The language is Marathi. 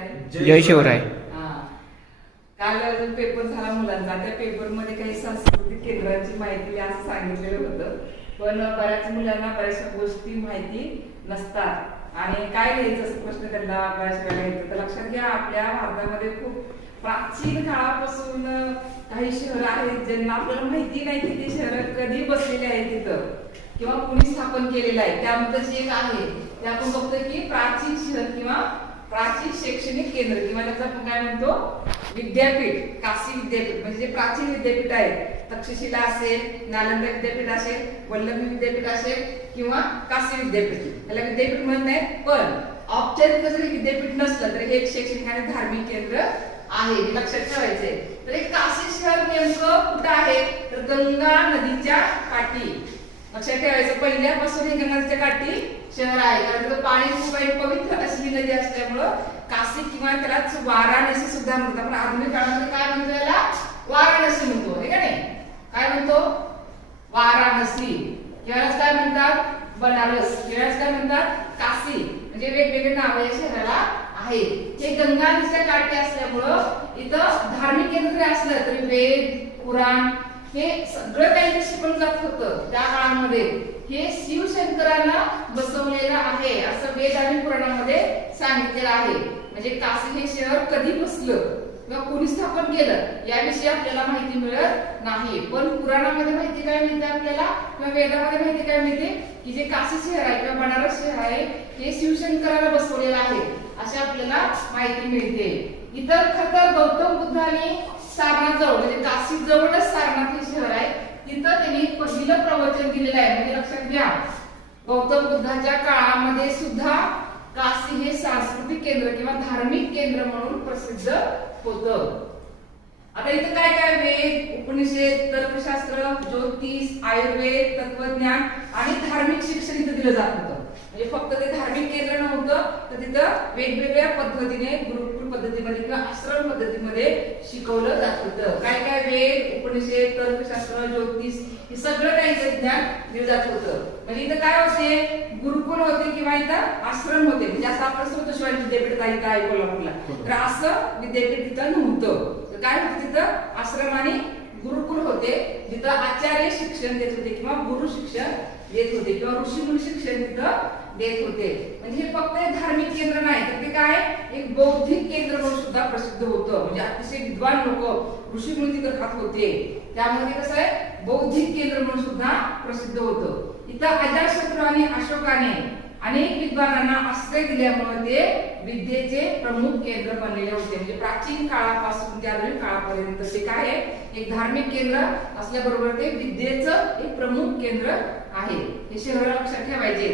शिवराय. जय शिवराय. काल पेपर झाला मुलांचा, त्या पेपर मध्ये काही सांस्कृतिक केंद्राची माहिती असं सांगितलेलं होतं, पण बऱ्याच मुलांना बऱ्याचशा गोष्टी माहिती नसतात आणि काय लिहायचं असं प्रश्न त्यांना बऱ्याच वेळा येतो. तर लक्षात घ्या, आपल्या भारतामध्ये खूप प्राचीन काळापासून काही शहर आहेत ज्यांना आपल्याला माहिती नाही की ते शहर कधी बसलेले आहेत तिथं किंवा कुणी स्थापन केलेलं आहे. त्यामध्ये एक आहे ते आपण बघतोय की प्राचीन शहर किंवा प्राचीन शैक्षणिक केंद्र किंवा त्याचं आपण काय म्हणतो विद्यापीठ. काशी विद्यापीठ म्हणजे जे प्राचीन विद्यापीठ आहे, तक्षशिला असेल, नालंदा विद्यापीठ असेल, वल्लभी विद्यापीठ असेल किंवा काशी विद्यापीठ, त्याला विद्यापीठ म्हणत नाहीत. पण औपचारिक जरी विद्यापीठ नसलं तरी हे एक शैक्षणिक आणि धार्मिक केंद्र आहे, हे लक्षात ठेवायचे. तर एक काशी शहर नेमकं कुठं आहे तर गंगा नदीच्या काठी. लक्षात ठेवायचं, पहिल्यापासून हे गंगा नदीच्या काठी शहर आहे, कारण तिथं पाणी खूप आहे, पवित्र असली नदी असल्यामुळं काशी किंवा त्यालाच वाराणसी सुद्धा म्हणतात. आपण आधुनिक काळामध्ये काय म्हणतो, याला वाराणसी म्हणतो, हे का नाही? काय म्हणतो? वाराणसी. किंवा काय म्हणतात? बनारस. किंवा काय म्हणतात? काशी. म्हणजे वेगवेगळे नाव या शहराला आहे. हे गंगा नदीच्या काठी असल्यामुळं इथं धार्मिक केंद्र जरी असलं तरी वेद, पुराण हे सगळं काही शिकवलं जात होतं त्या काळामध्ये. हे शिवशंकरांना बसवलेलं आहे असं वेद आणि पुराणामध्ये सांगितलेलं आहे. म्हणजे काशी हे शहर कधी बसलं किंवा कोणी स्थापन केलं याविषयी आपल्याला माहिती मिळत नाही, पण पुराणामध्ये माहिती काय मिळते आपल्याला किंवा वेदामध्ये माहिती काय मिळते की जे काशी शहर आहे किंवा बनारस शहर आहे हे शिवशंकराला बसवलेलं आहे अशी आपल्याला माहिती मिळते. इतर खरं गौतम बुद्ध आणि सारनाथ जवळ म्हणजे काशी जवळच सारनाथ हे शहर आहे, तिथं त्यांनी पहिलं प्रवचन दिलेलं आहे. म्हणजे लक्षात घ्या, गौतम बुद्धाच्या काळामध्ये सुद्धा काशी हे सांस्कृतिक केंद्र किंवा धार्मिक केंद्र म्हणून प्रसिद्ध होतं. आता इथं काय काय वेद, उपनिषद, तर्कशास्त्र, ज्योतिष, आयुर्वेद, तत्वज्ञान आणि धार्मिक शिक्षण इथं दिलं जात होतं. म्हणजे फक्त ते धार्मिक केंद्र नव्हतं तर तिथं वेगवेगळ्या पद्धतीने गुरुकुल पद्धतीमध्ये किंवा आश्रम पद्धतीमध्ये शिकवलं जात होतं. काय काय वेद, उपनिषद, तर्कशास्त्र, ज्योतिष हे सगळं काही ज्ञान दिलं जात होतं. म्हणजे इथं काय होते, गुरुकुल होते किंवा इथं आश्रम होते. म्हणजे असं आपण सोबत शिवाजी विद्यापीठ इथं आहे कोल्हापूरला, तर असं विद्यापीठ तिथं नव्हतं. तर काय होतं तिथं आश्रम आणि गुरुकुल होते जिथं आचार्य शिक्षण देत होते किंवा गुरु शिक्षण देत होते किंवा ऋषीमुनी शिक्षण तिथं देत होते. म्हणजे हे फक्त धार्मिक केंद्र नाही तर ते काय एक बौद्धिक केंद्र म्हणून सुद्धा प्रसिद्ध होतं. म्हणजे अतिशय विद्वान लोक ऋषीमुनी तिथं राहत होते, त्यामध्ये कसं आहे बौद्धिक केंद्र म्हणून सुद्धा प्रसिद्ध होतं. इथं अजातशत्रू आणि अशोकाने अनेक विद्वानांना आश्रय दिल्यामुळे ते विद्येचे प्रमुख केंद्र बनलेले होते. म्हणजे प्राचीन काळापासून ते आधुनिक काळापर्यंत ते काय आहे एक धार्मिक केंद्र असल्याबरोबर ते विद्येचं एक प्रमुख केंद्र आहे. हे शहर लक्षात ठेवायचे.